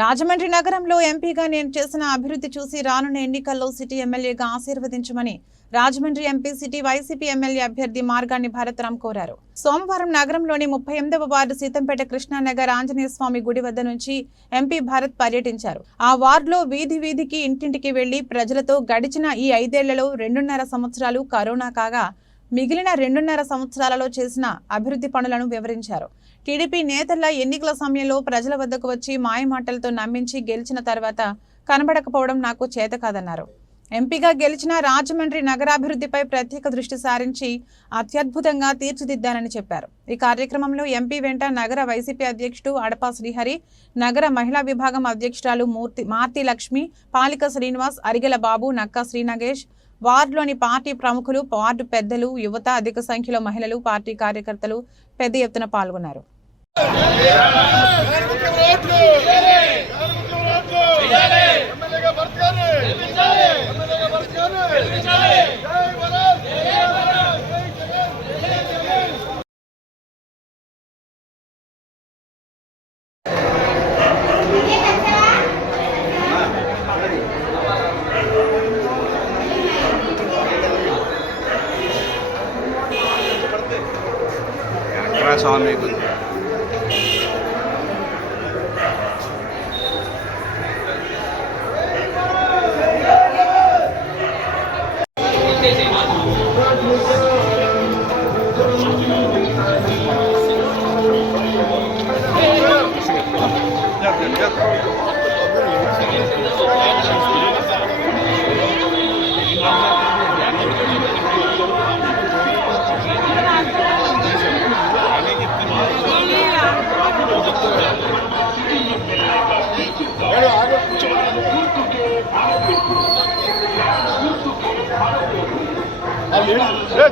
రాజమండ్రి నగరంలో ఎంపీగా నేను చేసిన అభివృద్ధి చూసి రానున్న ఎన్నికల్లో సిటీ ఎమ్మెల్యేగా ఆశీర్వదించమని Rajahmundry MP city YCP MLA అభ్యర్థి మార్గాన్ని భరత్రామ్ కోరారు. సోమవారం నగరంలోని ముప్పై ఎనిమిదవ వార్డు సీతంపేట కృష్ణానగర్ ఆంజనేయ స్వామి గుడి వద్ద నుంచి ఎంపీ భరత్ పర్యటించారు. ఆ వార్డులో వీధి వీధికి ఇంటింటికి వెళ్ళి ప్రజలతో గడిచిన ఈ ఐదేళ్ళలో రెండున్నర సంవత్సరాలు కరోనా కాగా మిగిలిన రెండున్నర సంవత్సరాలలో చేసిన అభివృద్ధి పనులను వివరించారు. టీడీపీ నేతల ఎన్నికల సమయంలో ప్రజల వద్దకు వచ్చి మాయమాటలతో నమ్మించి గెలిచిన తర్వాత కనబడకపోవడం నాకు చేత కాదన్నారు. ఎంపీగా గెలిచిన రాజమండ్రి నగరాభివృద్ధిపై ప్రత్యేక దృష్టి సారించి అత్యద్భుతంగా తీర్చిదిద్దానని చెప్పారు. ఈ కార్యక్రమంలో ఎంపీ వెంట నగర వైసీపీ అధ్యక్షుడు అడపా శ్రీహరి నగర మహిళా విభాగం అధ్యక్షురాలు మూర్తి మార్తి లక్ష్మి పాలిక శ్రీనివాస్ అరిగెల బాబు నక్కా శ్రీనగేష్ వార్డులోని పార్టీ ప్రముఖులు వార్డు పెద్దలు యువత అధిక సంఖ్యలో మహిళలు పార్టీ కార్యకర్తలు పెద్ద ఎత్తున పాల్గొన్నారు. ఎమ్మెల్యేగా భర్త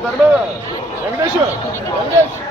ధర్మ వెంకటేష్ Kardeş.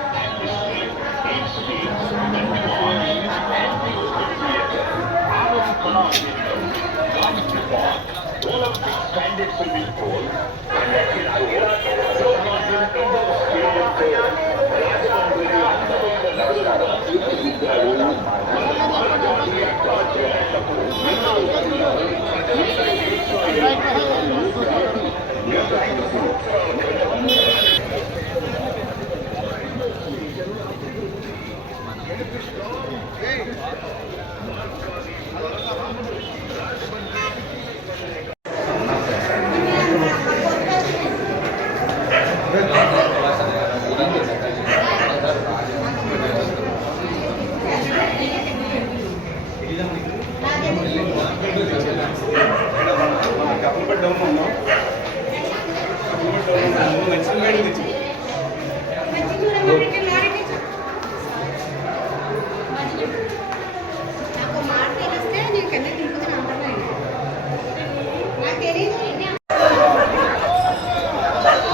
నాకు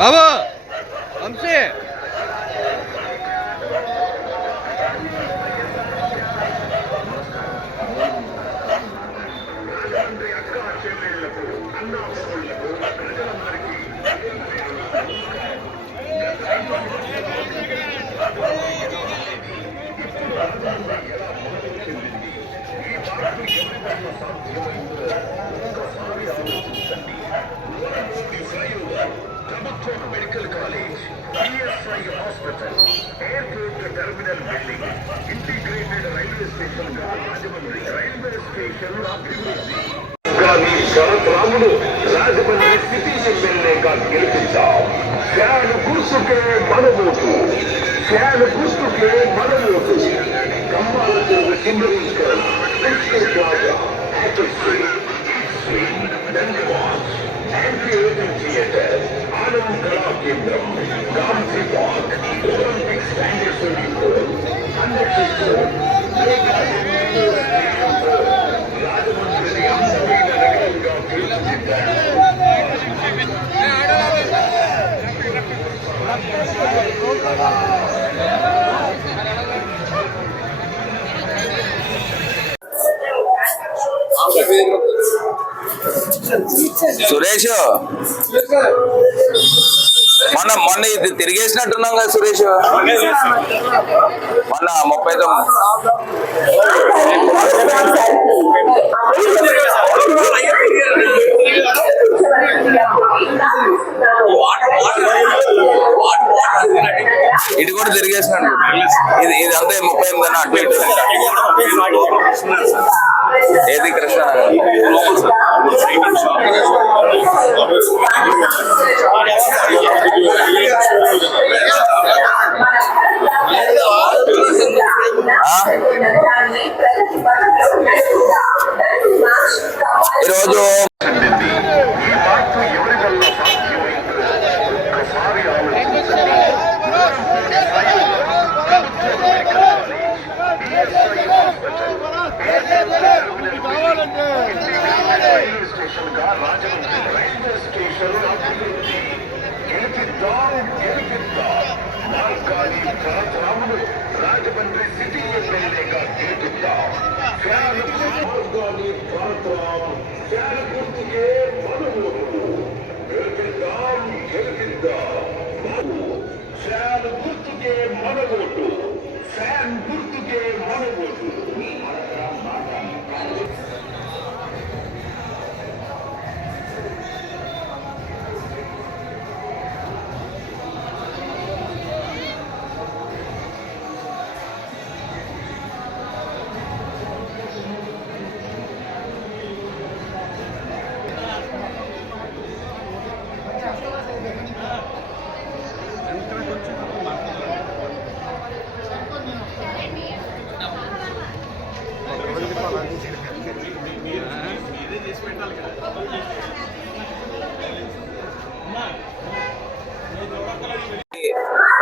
బాబు! వంశీ! ప్రభుత్వ శరత్ రాముడు రాజమండ్రి సిటీ ఎమ్మెల్యేగా గెలిపించాం ఫ్యాన్ గుర్తుకే మన ఓటు ఫ్యాన్ గుర్తుకే మన ఓటు కమ్మాల చెరువు సింగరీకరణ plaza Apple street street ధన్యవాద్ anti agent theatre Anand Kala Kendram Suresh. మొన్న మొన్న ఇది తిరిగేసినట్టున్నాం కదా సురేష్. మొన్న ముప్పై తొమ్మిది. ఇటు కూడా తిరిగేసినాడు. ఇది ఇది అంతే ముప్పై ఎనిమిది అన్న అటు ఇటు ఏది కృష్ణనగర్ ఆ? ఈరోజు ರಾಜಮಂಡ್ರಿ ಸಿಟಿಗೆ ಬೆಳೆದ ಕೇಳಿದ್ದ ರಾಜಧಾನಿ ಪಾತ್ರ ಜ್ಞಾನ ಗುರುತಿಗೆ ಮನವೋರು ಗೆಲ್ತಿದ್ದ ಗೆಲ್ತಿದ್ದ గుర్తుకే మన ఓటు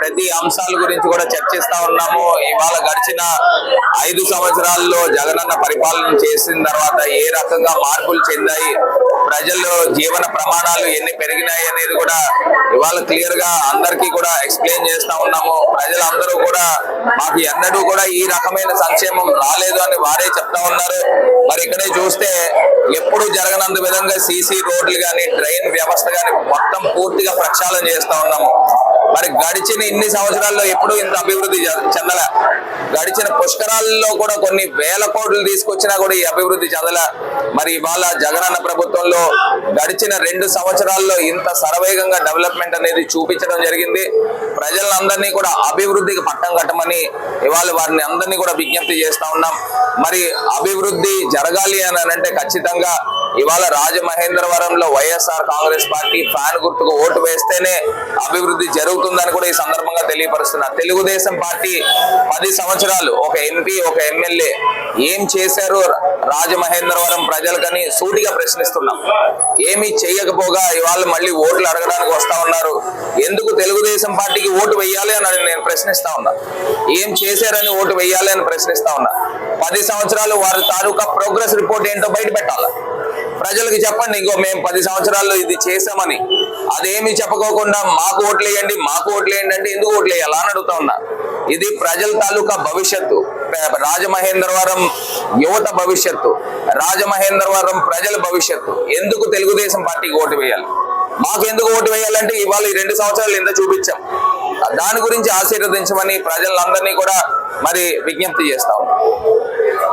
ప్రతి అంశాల గురించి కూడా చర్చిస్తా ఉన్నాము. ఇవాళ గడిచిన ఐదు సంవత్సరాల్లో జగనన్న పరిపాలన చేసిన తర్వాత ఏ రకంగా మార్పులు చెందాయి ప్రజల్లో జీవన ప్రమాణాలు ఎన్ని పెరిగినాయి అనేది కూడా ఇవాళ క్లియర్గా అందరికీ కూడా ఎక్స్ప్లెయిన్ చేస్తా ఉన్నాము. ప్రజలందరూ కూడా మాకు ఎన్నడూ కూడా ఈ రకమైన సంక్షేమం రాలేదు అని వారే చెప్తా ఉన్నారు. మరి ఇక్కడే చూస్తే ఎప్పుడు జరగనంత విధంగా సీసీ రోడ్లు కానీ డ్రైన్ వ్యవస్థ కానీ మొత్తం పూర్తిగా ప్రక్షాళన చేస్తా ఉన్నాము. మరి గడిచిన ఇన్ని సంవత్సరాల్లో ఎప్పుడు ఇంత అభివృద్ధి చెందల. గడిచిన పుష్కరాల్లో కూడా కొన్ని వేల కోట్లు తీసుకొచ్చినా కూడా ఈ అభివృద్ధి చెందల. మరి ఇవాళ జగనన్న ప్రభుత్వంలో గడిచిన రెండు సంవత్సరాల్లో ఇంత శరవేగంగా డెవలప్మెంట్ అనేది చూపించడం జరిగింది. ప్రజలందరినీ కూడా అభివృద్ధికి పట్టం కట్టమని ఇవాళ వారిని అందరినీ కూడా విజ్ఞప్తి చేస్తా ఉన్నాం. మరి అభివృద్ధి జరగాలి అని అంటే ఖచ్చితంగా ఇవాళ రాజమహేంద్రవరంలో వైఎస్ఆర్ కాంగ్రెస్ పార్టీ ఫ్యాన్ గుర్తుకు ఓటు వేస్తేనే అభివృద్ధి జరుగుతుందని కూడా ఈ సందర్భంగా తెలియపరుస్తున్నారు. తెలుగుదేశం పార్టీ పది సంవత్సరాలు ఒక ఎంపీ ఒక ఎమ్మెల్యే ఏం చేశారు? రాజమహేంద్రవరం ప్రజలకని సూటిగా ప్రశ్నిస్తున్నాం. ఏమీ చేయకపోగా ఇవాళ మళ్ళీ ఓట్లు అడగడానికి వస్తా ఉన్నారు. ఎందుకు తెలుగుదేశం పార్టీకి ఓటు వేయాలి అని నేను ప్రశ్నిస్తా ఉన్నా. ఏం చేశారని ఓటు వేయాలి అని ప్రశ్నిస్తా ఉన్నా. పది సంవత్సరాలు వారి తాలూకా ప్రోగ్రెస్ రిపోర్ట్ ఏంటో బయట పెట్టాలి? ప్రజలకు చెప్పండి ఇంకో మేము పది సంవత్సరాల్లో ఇది చేసామని అదేమి చెప్పుకోకుండా మాకు ఓట్లేయండి మాకు ఓట్లేయండి అంటే ఎందుకు ఓట్లేయాలా అని అడుగుతా ఉన్నా. ఇది ప్రజల తాలూకా భవిష్యత్తు. రాజమహేంద్రవరం యువత భవిష్యత్తు. రాజమహేంద్రవరం ప్రజల భవిష్యత్తు. ఎందుకు తెలుగుదేశం పార్టీకి ఓటు వేయాలి? మాకు ఎందుకు ఓటు వేయాలంటే ఇవాళ ఈ రెండు సంవత్సరాలు ఎంత చూపించాం. దాని గురించి ఆశీర్వదించమని ప్రజలందరినీ కూడా మరి విజ్ఞప్తి చేస్తా